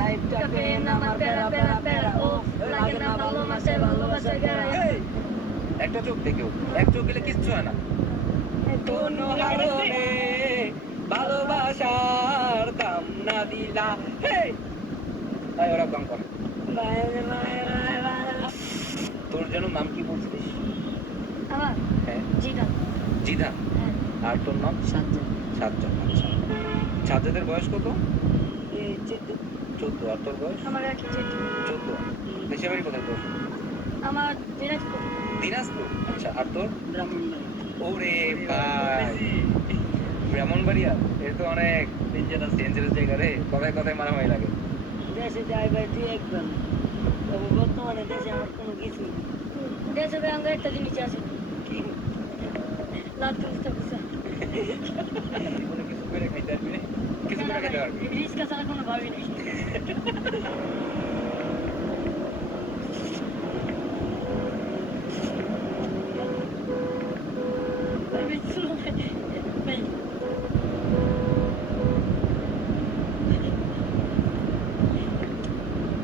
লাইফটা পেন আমার প্যারা প্যারা প্যারা ও লাগে না ভালোবাসে ভালোবাসে গেরা একটা চোখ দেখেও এক চোখ গেলে কিচ্ছু হয় না। কোনো ভালোবাসার দাম না দিলা। হে তাই ওরা গান করে। তোর যেন নাম কি বলছিস আমার? হ্যাঁ। জিদা। জিদা? হ্যাঁ। আর তোর নাম? সাতজন সাতজন আচ্ছা। সাজ্জাদের বয়স কত? এই চোদ্দ আর তোর বয়স? আমার এক চোদ্দ চোদ্দ। দেশে বাড়ি কোথায় তোর? আমার দিনাজপুর। দিনাজপুর? আচ্ছা আর তোর? ওরে ভাই। ব্রাহ্মণবাড়িয়া? এর তো অনেক ডেঞ্জারাস ডেঞ্জারাস জায়গা রে। কথায় কথায় মারামারি লাগে। দেশে যাই ভাই তুই একবার তবে বর্তমানে দেশে আমার কোনো কিছু নেই। দেশে ভাই আমার একটা জিনিস আছে। কি? লাভ বুঝতে কোনো কিছু করে খাইতে পারবি? ছাড়া কোনো ভাবি নেই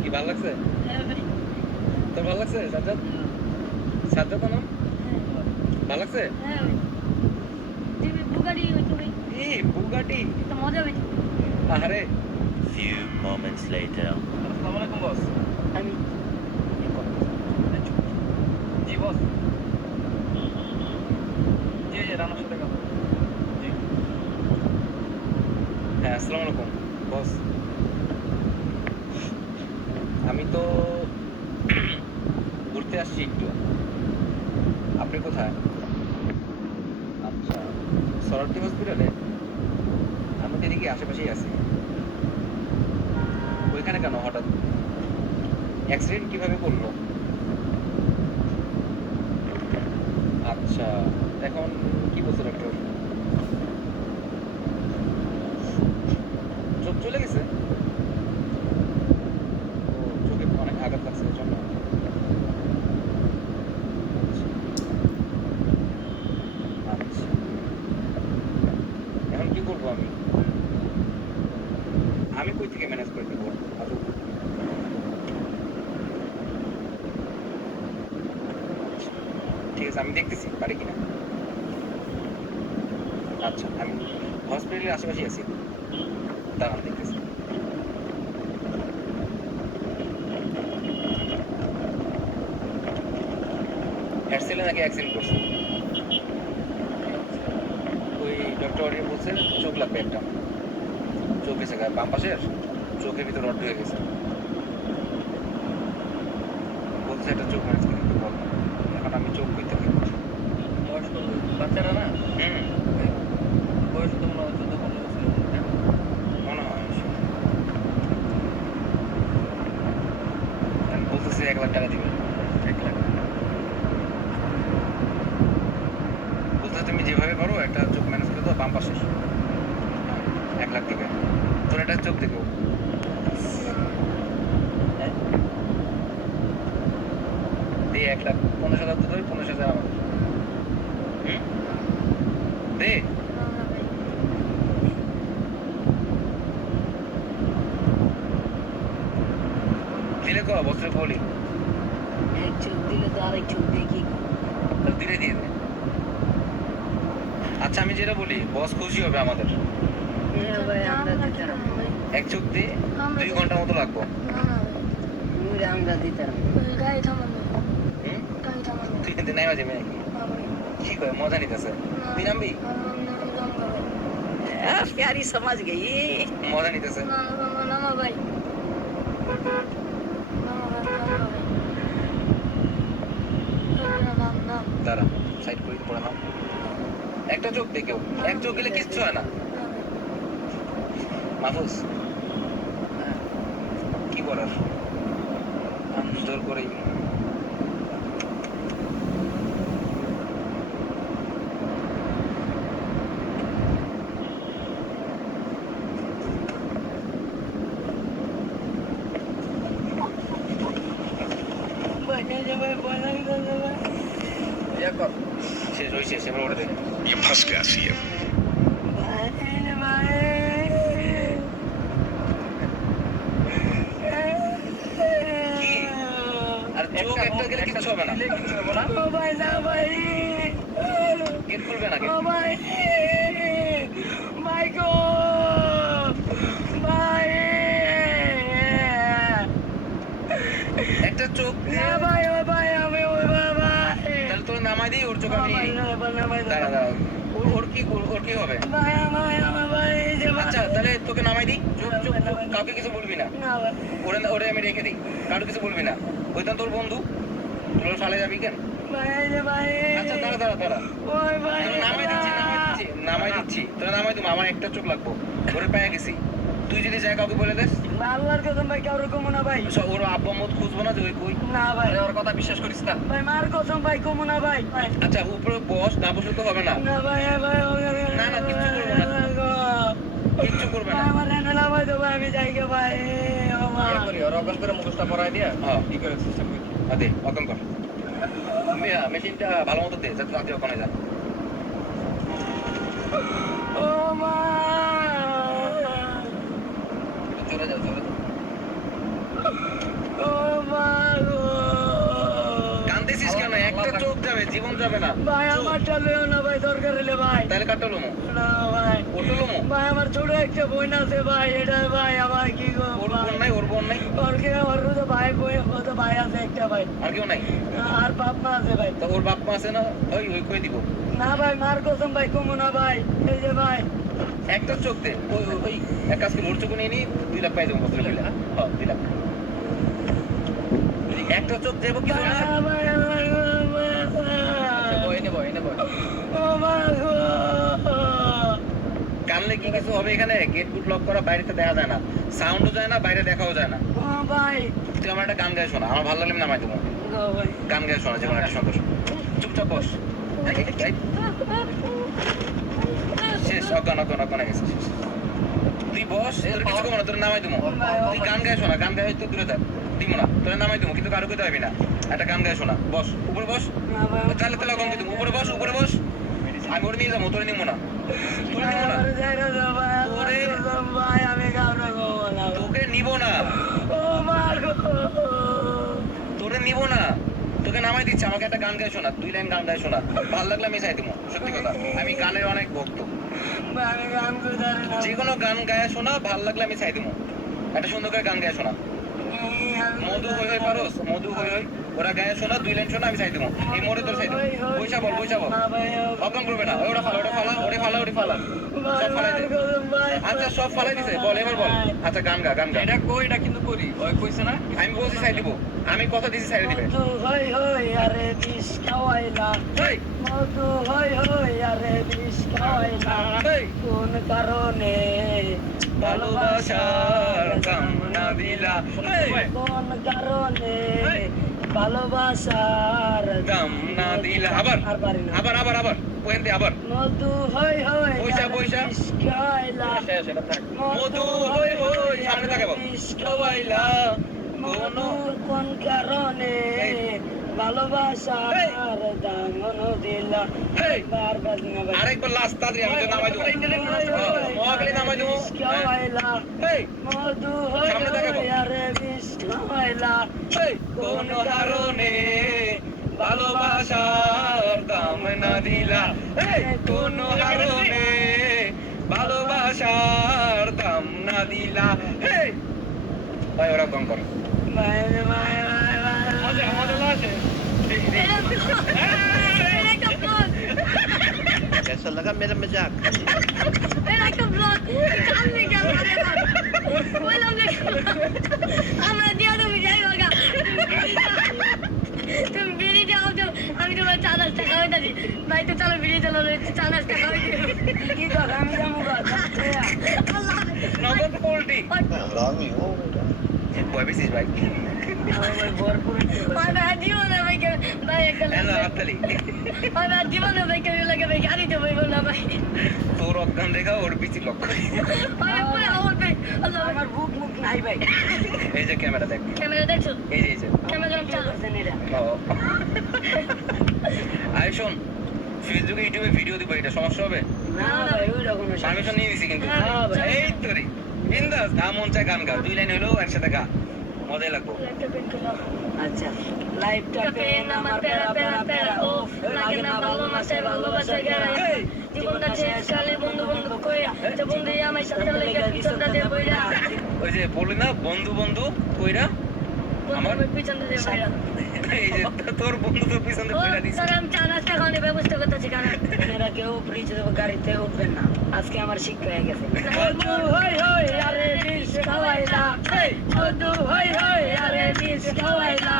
কি ভালো লাগছে? হ্যাঁ ভাই, তোর ভালো লাগছে সাজ্জাদ? সাজ্জাদ নাম হ্যাঁ, ভালো লাগছে? হ্যাঁ এই বুগাটি মজা হইতো। আরে Few moments later. আসসালামু আলাইকুম বস আমি জি বস জি জি রানার সাথে কথা জি। হ্যাঁ আসসালামু আলাইকুম বস আমি তো ঘুরতে আসছি একটু। আপনি কোথায়? সরটি হসপিটালে আমি তো এদিকে আশেপাশেই আছি। ওইখানে কেন হঠাৎ? অ্যাক্সিডেন্ট কীভাবে করল? আচ্ছা এখন কি বলছে ডক্টর চোখ চলে গেছে ও চোখে অনেক আঘাত লাগছে এর জন্য আচ্ছা এখন কি করব আমি আমি কই থেকে ম্যানেজ করে দিব আদৌ ঠিক আছে, আমি দেখতেছি, পারি কিনা। আচ্ছা আমি হসপিটালের আশেপাশে আছি। দাঁড়ান, দেখতেছি। অ্যাক্সিডেন্ট নাকি অ্যাক্সিডেন্ট করছে। ওই ডক্টর বলছে, চোখ লাগবে একটা। চোখ গেছে গা- বাম পাশের, চোখের ভিতর রড ঢুকে গেছে। বলছে একটা চোখ ম্যানেজ দিতে বল এখন আমি চোখ কইতে কি বয়স্ক বাচ্চারা না? হুম। বয়স তো মনে হয় চোদ্দ পনেরো বছর মনে হয় আমি বলতেছি এক লাখ টাকা দিবে। এক লাখ। বলতে তুমি যেভাবে পারো একটা চোখ ম্যানেজ করে দাও বাম পাশে এক লাখ দিবে। তোর একটা চোখ দেখো হ্যাঁ? দে এক লাখ পনেরো হাজার তো ধরে পনেরো হাজার হুম? দে। দিলে কো বলি এক চোখ দিলে তো আরেক চোখ দেখি তো দিয়ে দে আচ্ছা আমি যেটা বলি বস খুশি হবে আমাদের হ্যাঁ এক চোখ দিয়ে দুই ঘণ্টার মতো লাগবো না না আমরা দিতাম গাড়ি থামানো গাড়ি থামানো তুই কিন্তু নাই না ভাই কি করে মজা নিতেছে। তুই নামবি? হ্যাঁ, প্যারি সমাজ গেই। মজা নিতেছে। দাঁড়া সাইড করে পড়ে নাও। একটা চোখ দেখেও এক চোখ গেলে কিচ্ছু হয় না। মাহফুজ হ্যাঁ, কি করার? জোর করেই। se me orden. Y en paz gracia. ভাই গেট ভাই একটা চোখ না ভাই নামাই দিই ওর চোখ আমি দাঁড়া দাঁড়া ওর কি ওর কি হবে? আচ্ছা তাহলে তোকে নামাই দিই? চুপ চুপ চুপ, কাউকে কিছু বলবি না। ওরে ওরে আমি রেখে দিই কারও কিছু বলবি না। ওই তো তোর বন্ধু। তোর সালে যাবি কেন? আচ্ছা দাঁড়া দাঁড়া দাঁড়া। নামাই দিচ্ছি নামাই দিচ্ছি নামাই দিচ্ছি। তোর নামাই তুমি আমার একটা চোখ লাগবো। ওরে পায়ে গেছি। তুই যদি যাই কাউকে বলে দেস আল্লাহর কসম ভাই কারও কমো না ভাই। সব ওর আব্বা মত খুঁজবো না যে ওই কই? না ভাই। ওর কথা বিশ্বাস করিস না। ভাই মার কসম ভাই কমো না ভাই। আচ্ছা উপরে বস না বসে তো হবে না। না ভাই ভাই না, না, কিচ্ছু করব না। কিচ্ছু করবে না। আমার ভাই তো ভাই আমি যাই গে ভাই ও মা। ইয়ে করি ওর অজ্ঞান করে মুখোশটা পরাই দিয়া হ্যাঁ। ই করে সিস্টেম করি। আদে অকন কর। মিয়া মেশিনটা ভালো মতো দে যাতে রাতে ওখানে যা। ও মা। চলে যাও চলে যাও। কান্দেছিস কেন? একটা চোখ যাবে জীবন যাবে না। ভাই আমার চালিও না ভাই দরকার হলে ভাই। তাহলে কাটলো মো না ভাই। ওটলো মো ভাই আমার ছোট একটা বোন আছে ভাই এটা ভাই আমার কি গো ওর বোন নাই ওর বোন নাই। ওর কি ওর তো ভাই ও তো ভাই আছে একটা ভাই। আর কেউ নাই? আর বাপ মা আছে ভাই। তা ওর বাপ মা আছে না? ওই ওই কই দিব? না ভাই মার কসম ভাই কমো না ভাই। এই যে একটা চোখ দে ওই ওই- এক কাজ করে ওর চোখ নিয়ে নি দুই লাখ পাই দেবো কত মিলে। হ্যাঁ দুই লাখ। একটা চোখ দেবো কিছু না। আচ্ছা কানলে কি কিছু হবে এখানে? গেট গুট লক করা বাইরেতে দেখা যায় না। সাউন্ডও যায় না বাইরে দেখাও যায় না। ও ভাই তুই আমার একটা গান গায়ে শোনা আমার ভালো লাগলে নামাই দেবো। গান গায়ে শোনা যেমন একটা সন্তোষ চুপচাপ বস। শেষ অজ্ঞান অজ্ঞান অজ্ঞান গেছে। তুই বস, তোর কিছু কমো না, তোর নামাই দেবো তুই গান গায়ে শোনা, গান গায়ে তুই দূরে থাক দিব না। তোর নামাই দেবো কিন্তু কারও কোথাও হবি না। একটা গান গায়ে শোনা, বস, উপরে বস। তাহলে তাহলে অজ্ঞান দিব উপরে বস উপরে বস। আমি ওরে নিয়ে যাব, তোরে নিবো না। তোরে নিবো কমো। তোকে নিবো না। তোরে নিবো না। তোকে নামাই দিচ্ছি, আমাকে একটা গান গায়ে শোনা, দুই লাইন গান গায়ে শোনা। ভালো লাগলে আমি চাই দিব সত্যি কথা। আমি গানের অনেক ভক্ত। যে কোনো গান গায়ে শোনা, ভালো লাগলে আমি চাই দিব একটা সুন্দর করে গান গায়ে শোনা। মধু হই হই পারস, মধু হই হই। ওরা গায়ে শোনা, দুই লাইন শোনা, আমি চাই দিব এই মোড়ে তোর চাই দিব বৈশা বল বৈশা বল। অজ্ঞান করবে না ওরা ফালা, ওটা ফালা, ওরে ফালা ওরে ফালা। আচ্ছা সব ফালাই দিছে। বল এবার বল। আচ্ছা গান গা গান গা। এটা কই এটা কিন্তু করি। ওই কইছে না? আমি বলছি চাই দিব। আমি কথা দিছি চাই দিবে। হই হই আরে বিষ খাওয়াইলা। এই, মধু হই হই আরে বিষ খাওয়াইলা। কোন কারণে ভালোবাসার কামনা দিলা? কোন কারণে ভালোবাসার আবার আবার আবার আবার ওখান থেকে আবার। মধু হই হই পয়সা, পয়সা। এটা থাক। মধু হই হই সামনে তাকাবো খাওয়াইলা মধু। কোন কারণে? দাম দিলা। বারবার আরেকবার লাস্ট তাড়াতাড়ি আমি তো নামাই দেবো। মহাকালী নামাই দেবো। মধু হই। আরে বিষ খাওয়াইলা কোন কারণে? ভালোবাসার দাম না দিলা এই, কোন কারণে ভালোবাসার দাম না দিলা এই ভাই ওরা কম কর ভাই রে ভাই ভাই ভাই মজা মজা লাগছে कैसा लगा मेरा मजाक আমরা দিয়া তুমি যাই বাগা নাস্তা খাওয়াই ভাই তো চলো বিড়ি চলো রয়েছে চা নাস্তা খাওয়াই কি দর আমি যাব নগদ পোল্ট্রি। আমি ও ভয় পেয়েছিস ভাই? তোর অজ্ঞান দেখা ওর পিছি লক্ষ্য আমার বুক মুখ নাই ভাই। এই যে ক্যামেরা দেখ। ক্যামেরা দেখছ? এই যে এই যে। ক্যামেরা চালো। করছেন এটা আয় শোন ফেসবুকে ইউটিউবে ভিডিও দিব এটা সমস্যা হবে? না ভাই ওই রকম পারমিশন নিয়ে নিছি কিন্তু। হ্যাঁ এই তোরি বিন্দাস না মন চায় গান গা দুই লাইন হলেও একসাথে গা। আচ্ছা। লাইফটা পেন আমার প্যারা প্যারা প্যারা ও লাগে না ভালোবাসে ভালোবাসে গেরা জীবনটা শেষ কালে বন্ধু বন্ধু কইরা যে বন্ধু আমার সাথে লেগে পিছনটা বইরা ওই যে বলি না বন্ধু বন্ধু কইরা আমার? পিছনটা দিয়ে বইরা এই যে তোর বন্ধু তোর পিছনে দিছে। স্যার আমি চা নাস্তা খাওয়ানোর ব্যবস্থা করতেছি কারণ। এরা কেউ ব্রিজ গাড়িতে উঠবেন না। আজকে আমার শিক্ষা হয়ে গেছে। আরে বিষ খাওয়াই না। আরে বিষ খাওয়াই না।